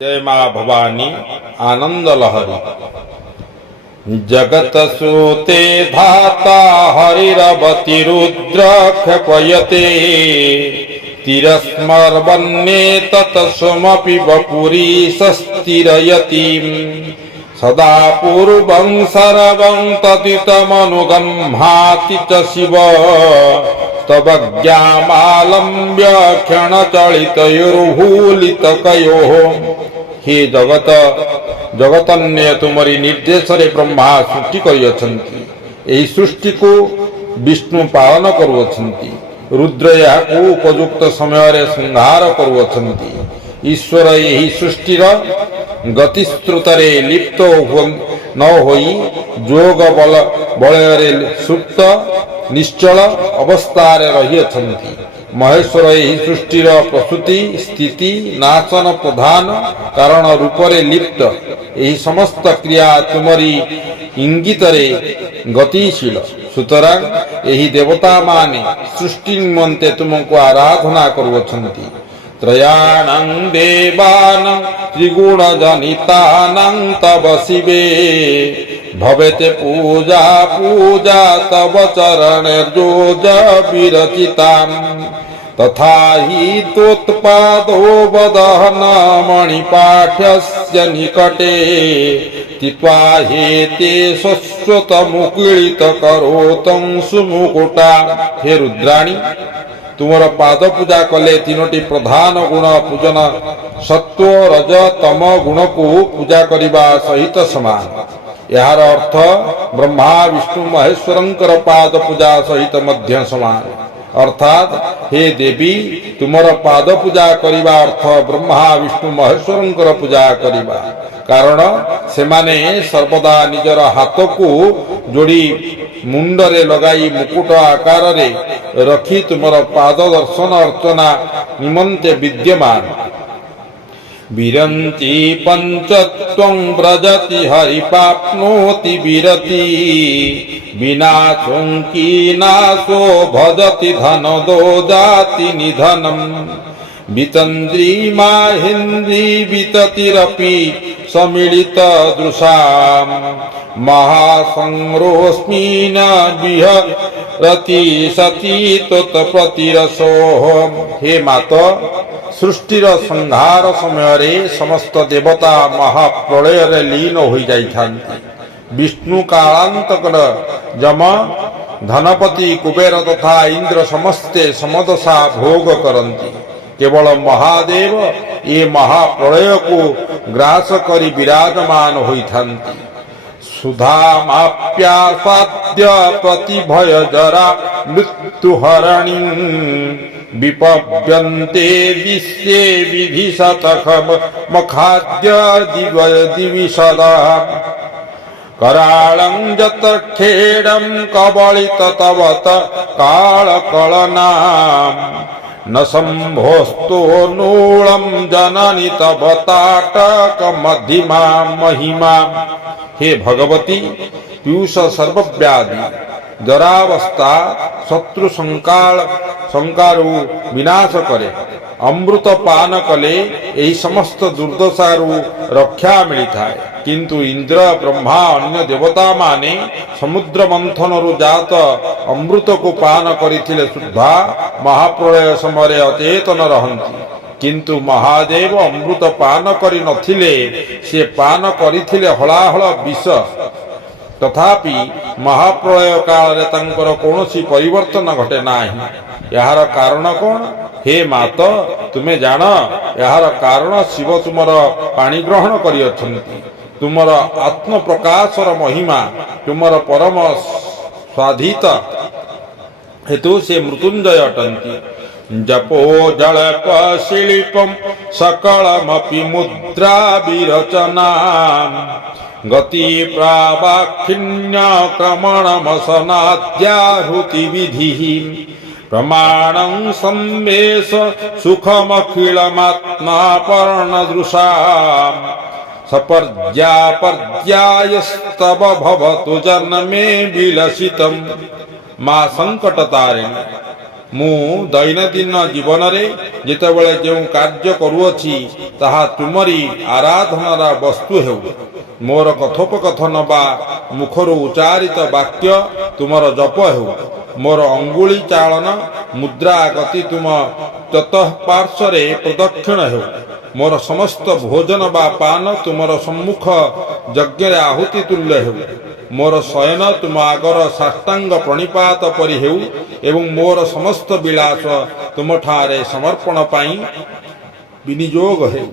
जय माँ भवानी आनंद लहरी। जगत सूते धाता हरिरवती रुद्र क्षपयते तिरस्मर्वन्ये तत्स्वमपि वपुरी सस्तिरयति सदा पूर्वं सर्वं तदितमनुगम्हाति च शिव तव ज्ञामालम्ब्य क्षणचलितयोर्भूलितकयोः। हे जगत जगतन्य तुमरी निर्देश रे ब्रह्मा सृष्टि करियछन्ति। एही सृष्टि को विष्णु पालन करुअछन्ति। रुद्र याकू उपयुक्त समय रे संहार करुअछन्ति। ईश्वर एही सृष्टिर गतिस्त्रोतरे लिप्त न होई जोग बलୟରେ सुप्त निश्चल अवस्थारे रहियछन्ति। महेश्वर एही सृष्टिर प्रसूति स्थिति नाशन प्रधान कारण रूपरे लिप्त। एही समस्त क्रिया तुमरी इंगितरे गतिशील। सुतरां एही देवता माने सृष्टि निमन्ते तुमको आराधना करुअछन्ति। त्रयाणां देवानां त्रिगुणजनितानां तव शिवे भवेते पूजा पूजा तव चरणैर्योज विरचितां तथा हि त्वत्पादो वदन मणिपाठ्यस्य निकटे तित्वा हेते शश्वतमुकुलितकरोतं सुमुकुटा। हे रुद्राणी तुमर पाद पूजा कले तीनोटी प्रधान गुण पूजन सत्व रज तम गुण को पूजा करिबा सहित समान। यार अर्थ ब्रह्मा विष्णु महेश्वरंकर पाद पूजा सहित मध्य समान। अर्थात हे देवी तुमर पाद पूजा करिबा अर्थ ब्रह्मा विष्णु महेश्वरंकर पूजा करिबा। कारण सेमाने सर्वदा निजर हाथ को जोड़ी मुंडरे लगाई मुकुट आकार रे रखी तुमर पाद दर्शन अर्चना निमंते विद्यमान। विरंति पंचत्वं व्रजति हरिपाप्नोति विरति विनाशं कीनाशो भजति धनदो जाति निधनम् वितन्द्री माहेन्द्री विततिरपि समिलित दृशाम् महासंरोस्मिन् विहरति सती त्वत्प्रतिरसोः। हे मात सृष्टिर संहार समय रे समस्त देवता महाप्रलय रे लीन होई जाइथांती। विष्णु कालांतकर जम धनपति कुबेर तथा इंद्र समस्ते समदशा भोग करंती। केवल महादेव ये महाप्रलय को ग्रास करी विराजमान होइथांती। सुधामाप्यासाद्य प्रतिभय जरा मृत्युहरणि विपव्यन्ते विश्वे विधिशतखमखाद्य दिविशदा कराळं जतखेडं कबलिततवत कालकलनाम् न संभोस्तो नूलं जननि तव ताटक मध्यमा महिमा। हे भगवती पीयूष सर्वव्याधि जरावस्था शत्रु संकारु विनाश करे। अमृत पान कले एही समस्त दुर्दशारु रक्षा मिलिथाए। किंतु इंद्र ब्रह्मा अन्य देवता माने समुद्र मंथन रु जात अमृत को पान करिथिले सुद्धा महाप्रलय समय अचेतन रहंती। किंतु महादेव अमृत पान करि नथिले से पान करिथिले हलाहल विष। तथापि महाप्रलय काल रे तांकर कोनोसी परिवर्तन घटे नाही। यार कारण कोन? हे मात तुमे जान यार कारण शिव तुमर पाणी ग्रहण करियछन्ति। तुमर आत्म प्रकाशर महिमा तुमर परम स्वाधीत हेतु से मृत्युंजय अटन्ति। जपो जलप शिल्पम सकलमपि मुद्रा विरचना गति प्रावाक्षिण्य क्रमणमसनाद्याहुति विधिः प्रमाणं संवेश सुखमखिलमात्मापर्ण सपर्यापर्यायस्तव भवतु जन्मे विलसितम्। मां संकटतारिणी ମୁଁ ଦୈନନ୍ଦିନ ଜୀବନରେ ଯେତେବେଳେ ଯେଉଁ କାର୍ଯ୍ୟ କରୁଅଛି ତାହା ତୁମରି ଆରାଧନାର ବସ୍ତୁ ହେଉ। ମୋର କଥୋପକଥନ ବା ମୁଖରୁ ଉଚ୍ଚାରିତ ବାକ୍ୟ ତୁମର ଜପ ହେଉ। ମୋର ଅଙ୍ଗୁଳି ଚାଳନ ମୁଦ୍ରା ଗତି ତୁମ ଚତଃପାର୍ଶ୍ୱରେ ପ୍ରଦକ୍ଷିଣ ହେଉ। ମୋର ସମସ୍ତ ଭୋଜନ ବା ପାନ ତୁମର ସମ୍ମୁଖ ଯଜ୍ଞରେ ଆହୁତି ତୁଲ୍ୟ ହେଉ। ମୋର ଶୟନ ତୁମ ଆଗର ସାଷ୍ଟାଙ୍ଗ ପ୍ରଣିପାତ ପରି ହେଉ ଏବଂ ମୋର ସମସ୍ତ ବିଳାସ ତୁମଠାରେ ସମର୍ପଣ ପାଇଁ ବିନିଯୋଗ ହେଉ।